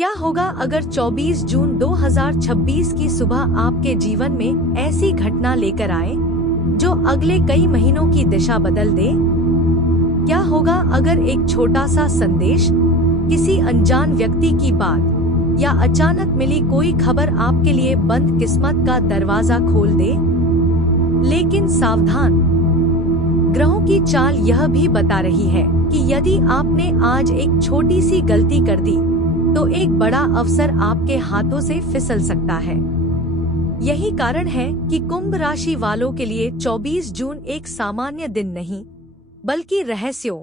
क्या होगा अगर 24 जून 2026 की सुबह आपके जीवन में ऐसी घटना लेकर आए जो अगले कई महीनों की दिशा बदल दे? क्या होगा अगर एक छोटा सा संदेश, किसी अनजान व्यक्ति की बात या अचानक मिली कोई खबर आपके लिए बंद किस्मत का दरवाजा खोल दे? लेकिन सावधान, ग्रहों की चाल यह भी बता रही है कि यदि आपने आज एक छोटी सी गलती कर दी तो एक बड़ा अवसर आपके हाथों से फिसल सकता है। यही कारण है कि कुंभ राशि वालों के लिए 24 जून एक सामान्य दिन नहीं, बल्कि रहस्यों,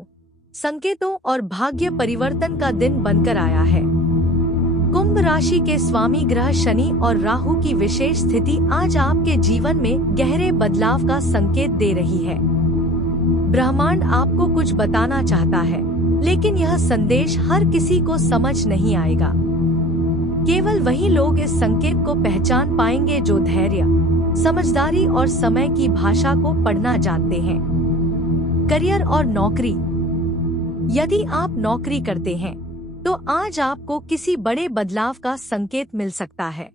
संकेतों और भाग्य परिवर्तन का दिन बनकर आया है। कुंभ राशि के स्वामी ग्रह शनि और राहु की विशेष स्थिति आज आपके जीवन में गहरे बदलाव का संकेत दे रही है। ब्रह्मांड आपको कुछ बताना चाहता है, लेकिन यह संदेश हर किसी को समझ नहीं आएगा। केवल वही लोग इस संकेत को पहचान पाएंगे जो धैर्य, समझदारी और समय की भाषा को पढ़ना जानते हैं। करियर और नौकरी। यदि आप नौकरी करते हैं तो आज आपको किसी बड़े बदलाव का संकेत मिल सकता है।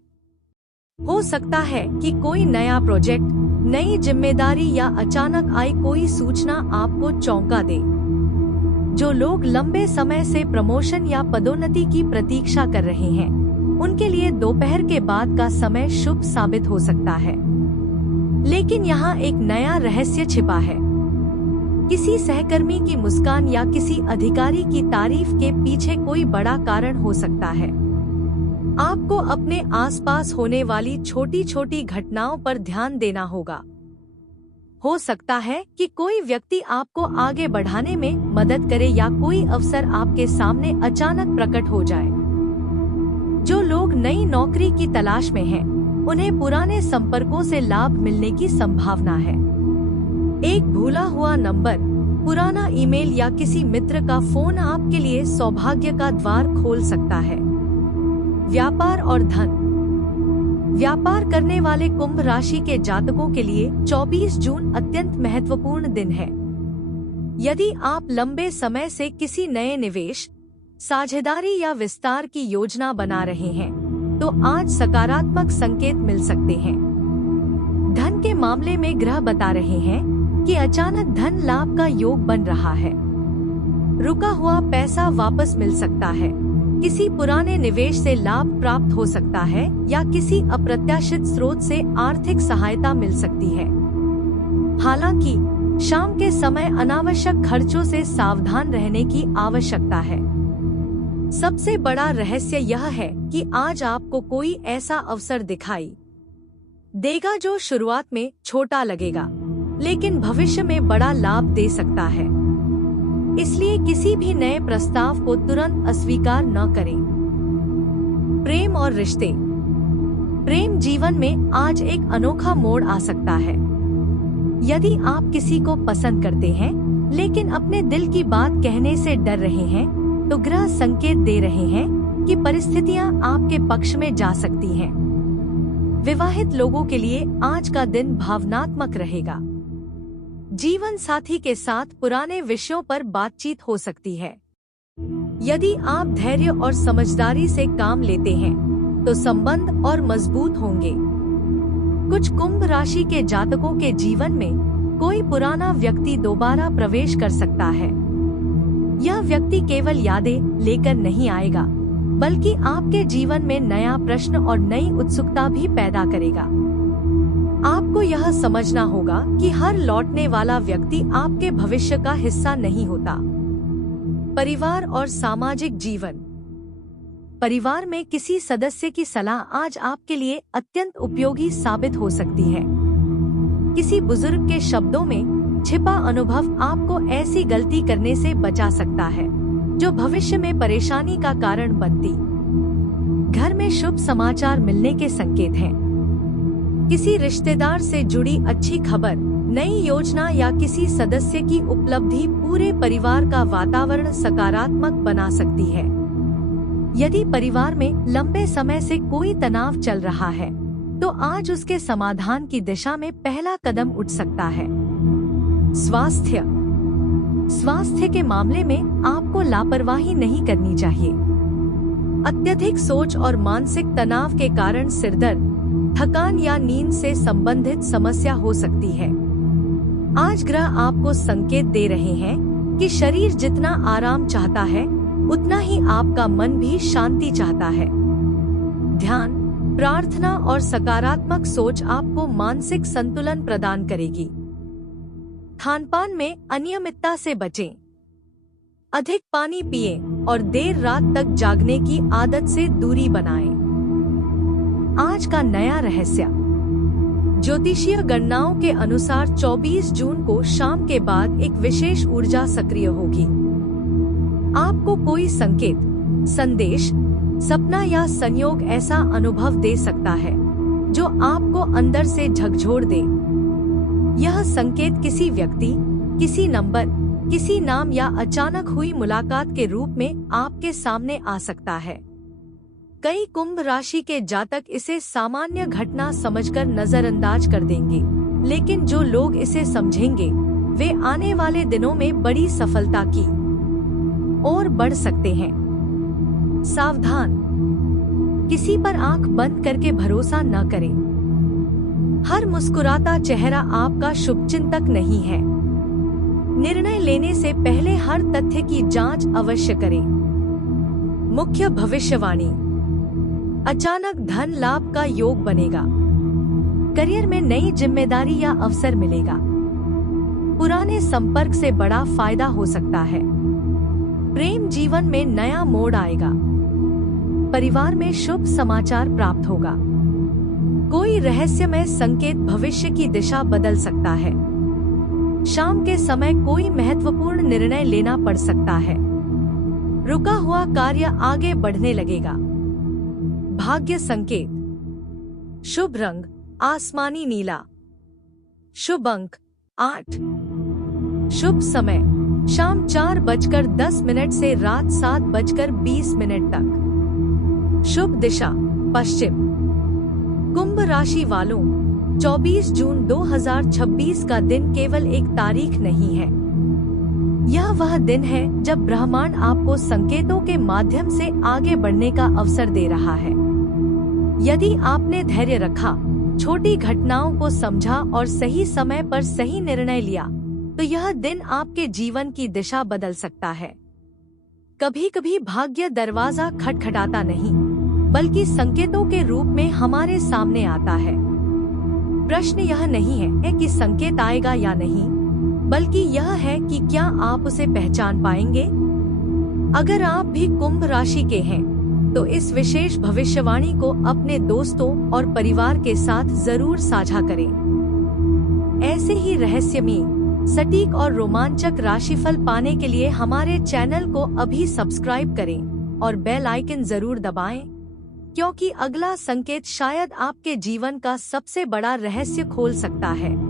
हो सकता है कि कोई नया प्रोजेक्ट, नई जिम्मेदारी या अचानक आई कोई सूचना आपको चौंका दे। जो लोग लंबे समय से प्रमोशन या पदोन्नति की प्रतीक्षा कर रहे हैं, उनके लिए दोपहर के बाद का समय शुभ साबित हो सकता है। लेकिन यहाँ एक नया रहस्य छिपा है। किसी सहकर्मी की मुस्कान या किसी अधिकारी की तारीफ के पीछे कोई बड़ा कारण हो सकता है। आपको अपने आसपास होने वाली छोटी छोटी घटनाओं पर ध्यान देना होगा। हो सकता है कि कोई व्यक्ति आपको आगे बढ़ाने में मदद करे या कोई अवसर आपके सामने अचानक प्रकट हो जाए। जो लोग नई नौकरी की तलाश में हैं, उन्हें पुराने संपर्कों से लाभ मिलने की संभावना है। एक भूला हुआ नंबर, पुराना ईमेल या किसी मित्र का फोन आपके लिए सौभाग्य का द्वार खोल सकता है। व्यापार और धन। व्यापार करने वाले कुंभ राशि के जातकों के लिए 24 जून अत्यंत महत्वपूर्ण दिन है। यदि आप लंबे समय से किसी नए निवेश, साझेदारी या विस्तार की योजना बना रहे हैं, तो आज सकारात्मक संकेत मिल सकते हैं। धन के मामले में ग्रह बता रहे हैं कि अचानक धन लाभ का योग बन रहा है। रुका हुआ पैसा वापस मिल सकता है, किसी पुराने निवेश से लाभ प्राप्त हो सकता है या किसी अप्रत्याशित स्रोत से आर्थिक सहायता मिल सकती है। हालांकि शाम के समय अनावश्यक खर्चों से सावधान रहने की आवश्यकता है। सबसे बड़ा रहस्य यह है कि आज आपको कोई ऐसा अवसर दिखाई देगा जो शुरुआत में छोटा लगेगा, लेकिन भविष्य में बड़ा लाभ दे सकता है। इसलिए किसी भी नए प्रस्ताव को तुरंत अस्वीकार न करें। प्रेम और रिश्ते। प्रेम जीवन में आज एक अनोखा मोड़ आ सकता है। यदि आप किसी को पसंद करते हैं, लेकिन अपने दिल की बात कहने से डर रहे हैं, तो ग्रह संकेत दे रहे हैं कि परिस्थितियां आपके पक्ष में जा सकती हैं। विवाहित लोगों के लिए आज का दिन भावनात्मक रहेगा। जीवन साथी के साथ पुराने विषयों पर बातचीत हो सकती है। यदि आप धैर्य और समझदारी से काम लेते हैं, तो संबंध और मजबूत होंगे। कुछ कुंभ राशि के जातकों के जीवन में कोई पुराना व्यक्ति दोबारा प्रवेश कर सकता है। यह व्यक्ति केवल यादें लेकर नहीं आएगा, बल्कि आपके जीवन में नया प्रश्न और नई उत्सुकता भी पैदा करेगा। आपको यह समझना होगा कि हर लौटने वाला व्यक्ति आपके भविष्य का हिस्सा नहीं होता। परिवार और सामाजिक जीवन। परिवार में किसी सदस्य की सलाह आज आपके लिए अत्यंत उपयोगी साबित हो सकती है। किसी बुजुर्ग के शब्दों में छिपा अनुभव आपको ऐसी गलती करने से बचा सकता है जो भविष्य में परेशानी का कारण बनती। घर में शुभ समाचार मिलने के संकेत हैं। किसी रिश्तेदार से जुड़ी अच्छी खबर, नई योजना या किसी सदस्य की उपलब्धि पूरे परिवार का वातावरण सकारात्मक बना सकती है। यदि परिवार में लंबे समय से कोई तनाव चल रहा है, तो आज उसके समाधान की दिशा में पहला कदम उठ सकता है। स्वास्थ्य। स्वास्थ्य के मामले में आपको लापरवाही नहीं करनी चाहिए। अत्यधिक सोच और मानसिक तनाव के कारण सिरदर्द, थकान या नींद से संबंधित समस्या हो सकती है। आज ग्रह आपको संकेत दे रहे हैं कि शरीर जितना आराम चाहता है, उतना ही आपका मन भी शांति चाहता है। ध्यान, प्रार्थना और सकारात्मक सोच आपको मानसिक संतुलन प्रदान करेगी। खानपान में अनियमितता से बचें। अधिक पानी पिएं और देर रात तक जागने की आदत से दूरी बनाएं। आज का नया रहस्य। ज्योतिषीय गणनाओं के अनुसार 24 जून को शाम के बाद एक विशेष ऊर्जा सक्रिय होगी। आपको कोई संकेत, संदेश, सपना या संयोग ऐसा अनुभव दे सकता है जो आपको अंदर से झकझोर दे। यह संकेत किसी व्यक्ति, किसी नंबर, किसी नाम या अचानक हुई मुलाकात के रूप में आपके सामने आ सकता है। कई कुंभ राशि के जातक इसे सामान्य घटना समझकर नजरअंदाज कर देंगे, लेकिन जो लोग इसे समझेंगे वे आने वाले दिनों में बड़ी सफलता की ओर बढ़ सकते हैं। सावधान, किसी पर आंख बंद करके भरोसा न करें। हर मुस्कुराता चेहरा आपका शुभचिंतक नहीं है। निर्णय लेने से पहले हर तथ्य की जांच अवश्य करें। मुख्य भविष्यवाणी। अचानक धन लाभ का योग बनेगा। करियर में नई जिम्मेदारी या अवसर मिलेगा। पुराने संपर्क से बड़ा फायदा हो सकता है। प्रेम जीवन में नया मोड़ आएगा। परिवार में शुभ समाचार प्राप्त होगा। कोई रहस्यमय संकेत भविष्य की दिशा बदल सकता है। शाम के समय कोई महत्वपूर्ण निर्णय लेना पड़ सकता है। रुका हुआ कार्य आगे बढ़ने लगेगा। भाग्य संकेत। शुभ रंग आसमानी नीला। शुभ अंक 8। शुभ समय शाम 4:10 से रात 7:20 तक। शुभ दिशा पश्चिम। कुंभ राशि वालों, 24 जून 2026 का दिन केवल एक तारीख नहीं है। यह वह दिन है जब ब्रह्मांड आपको संकेतों के माध्यम से आगे बढ़ने का अवसर दे रहा है। यदि आपने धैर्य रखा, छोटी घटनाओं को समझा और सही समय पर सही निर्णय लिया, तो यह दिन आपके जीवन की दिशा बदल सकता है। कभी कभी भाग्य दरवाजा खटखटाता नहीं, बल्कि संकेतों के रूप में हमारे सामने आता है। प्रश्न यह नहीं है कि संकेत आएगा या नहीं, बल्कि यह है कि क्या आप उसे पहचान पाएंगे। अगर आप भी कुंभ राशि के हैं, तो इस विशेष भविष्यवाणी को अपने दोस्तों और परिवार के साथ जरूर साझा करें। ऐसे ही रहस्यमयी, सटीक और रोमांचक राशिफल पाने के लिए हमारे चैनल को अभी सब्सक्राइब करें और बेल आइकन जरूर दबाएं, क्योंकि अगला संकेत शायद आपके जीवन का सबसे बड़ा रहस्य खोल सकता है।